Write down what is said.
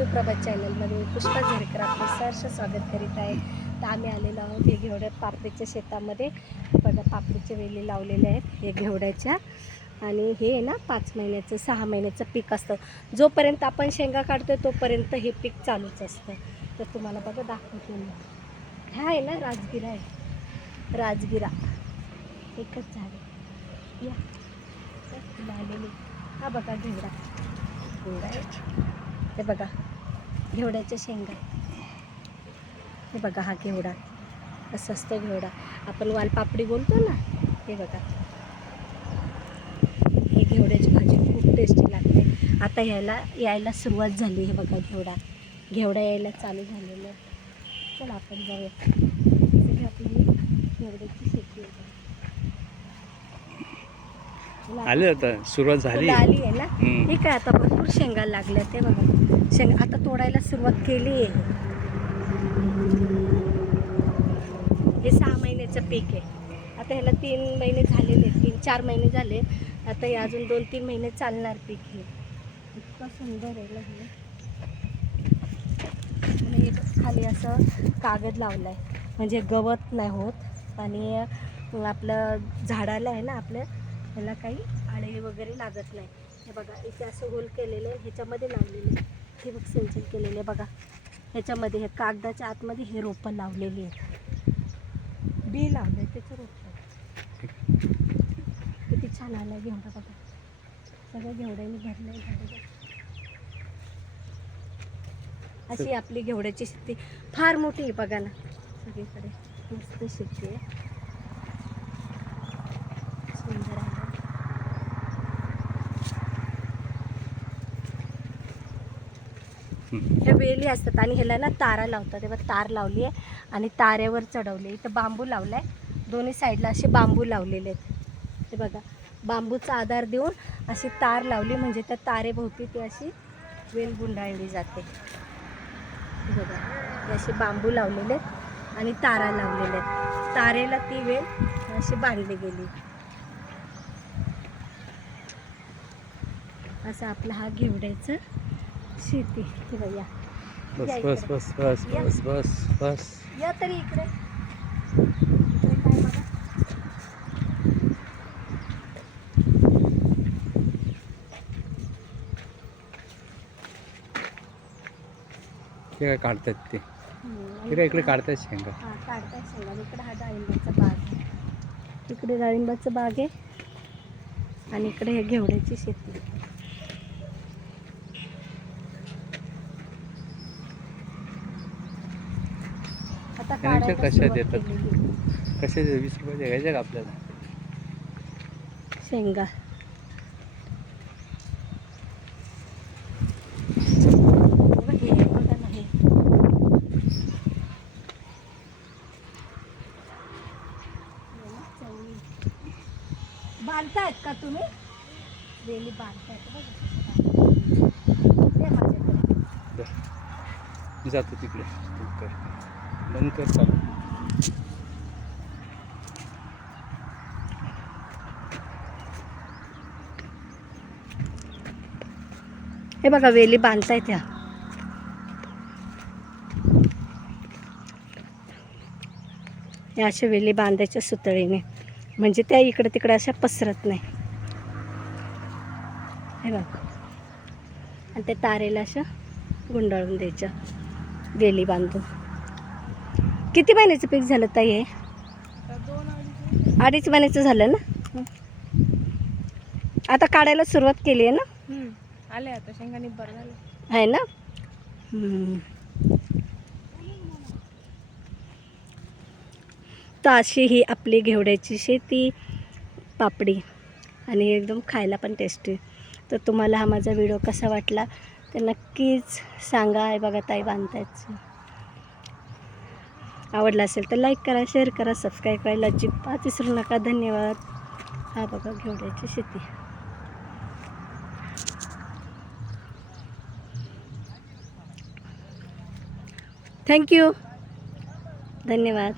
सुप्रभात चॅनलमध्ये पुष्पा झरकर आपलं सहर्ष स्वागत करीत आहे. तर आम्ही आलेलो आहोत हे घेवड्या पापडीच्या शेतामध्ये. बघा पापडीचे वेली लावलेले आहेत हे घेवड्याच्या. आणि हे आहे ना 5 महिन्याचं 6 महिन्याचं पीक असतं. जोपर्यंत आपण शेंगा काढतो तोपर्यंत हे पीक चालूच असतं. तर तुम्हाला बघा दाखवते मी. हा आहे ना राजगिरा आहे, राजगिरा एकच झाड आहे. या आलेली हा बघा घेवडा आहे. हे बघा घेवड्याच्या शेंगा. हे बघा हा घेवडा असं असतं घेवडा. आपण वालपापडी बोलतो ना, हे बघा. हे घेवड्याची भाजी खूप टेस्टी लागते. आता यायला सुरुवात झाली. हे बघा घेवडा यायला चालू झालेलं आहे. चला आपण जाऊया. आपली घेवड्याची शेती आले आता सुरुवात झाली आली आहे ना. हे काय आता भरपूर शेंगा लागल्या. ते बघा शेंगा आता तोडायला सुरुवात केली आहे. हे 6 महिन्याचं पीक आहे. आता ह्याला 3 महिने झालेले, 3-4 महिने झाले. आता हे अजून 2-3 महिने चालणार पीक. हे इतकं सुंदर आहे ना हे. आणि खाली असं कागद लावला आहे म्हणजे गवत नाही होत. आणि आपलं झाडाला आहे ना आपल्या ह्याला काही आळे वगैरे लागत नाही. हे बघा इथे असं होल केलेलं आहे, ह्याच्यामध्ये लावलेले हे बघ सिंचन केलेले. बघा ह्याच्यामध्ये हे कागदाच्या आतमध्ये हे रोपं लावलेली आहेत. बी लावलं त्याचं रोपं किती छान आलं आहे. घेवडा बघा सगळं घेवड्याने भरलं आहे. अशी आपली घेवड्याची शेती फार मोठी आहे. बघा ना सगळीकडे मस्त शेती आहे, सुंदर आहे. ह्या वेली असतात आणि ह्याला ना तारा लावतात. तेव्हा तार लावली आहे आणि ताऱ्यावर चढवले. इथं बांबू लावला आहे, दोन्ही साईडला असे बांबू लावलेले आहेत. हे बघा बांबूचा आधार देऊन अशी तार लावली म्हणजे त्या तारेभोवती ती अशी वेल गुंडाळली जाते. हे बघा हे असे बांबू लावलेले आहेत आणि तारा लावलेल्या आहेत. तारेला ती वेल अशी बांधली गेली. असं आपला हा घेवड्याचं शेती. हे बघा बस बस बस बस बस बस बस या तरी इकडे. काय बघा ते काय काढतात ते इकडे काढतात शेंगा. हां काढताय शेंगा. इकडे हा डाळिंबाचा बाग आहे, इकडे डाळिंबाचं बाग आहे आणि इकडे हे घेवड्याची शेती. आता त्यांच्या काढायला कशा सुरुवात देतात, केलेली. कशा 20 रुपयाच्या घ्यायच्या का आपल्याला शेंगा हे बघा ना. हे बांधतायत का तुम्ही? वेली बांधतायत बघा. माझ्याकडे मी जातो तिकडे. बंद कर चालू. हे बघा वेली बांधतायत ह्या. या अशा वेली बांधायच्या सुतळीने म्हणजे त्या इकडे तिकडे अशा पसरत नाही. हे बघा आणि त्या तारेला अशा गुंडाळून द्यायच्या वेली बांधून. किती महिन्याचं पीक झालं ताई हे? 2-2.5 महिन्याचं झालं ना. आता काढायला सुरुवात केली आहे ना. आले आता शेंगा निब्बर झाले आहे ना. तर अशी ही आपली घेवड्याची शेती पापडी आणि एकदम खायला पण टेस्टी. तर तुम्हाला हा माझा व्हिडिओ कसा वाटला तर नक्कीच सांगा. आहे बघा ताई बांधतायच. आवडला असेल तर लाईक करा, शेअर करा, सबस्क्राईब करायला अजिबात विसरू नका. धन्यवाद. हा बघा घेवड्याची शेती. थँक्यू. धन्यवाद.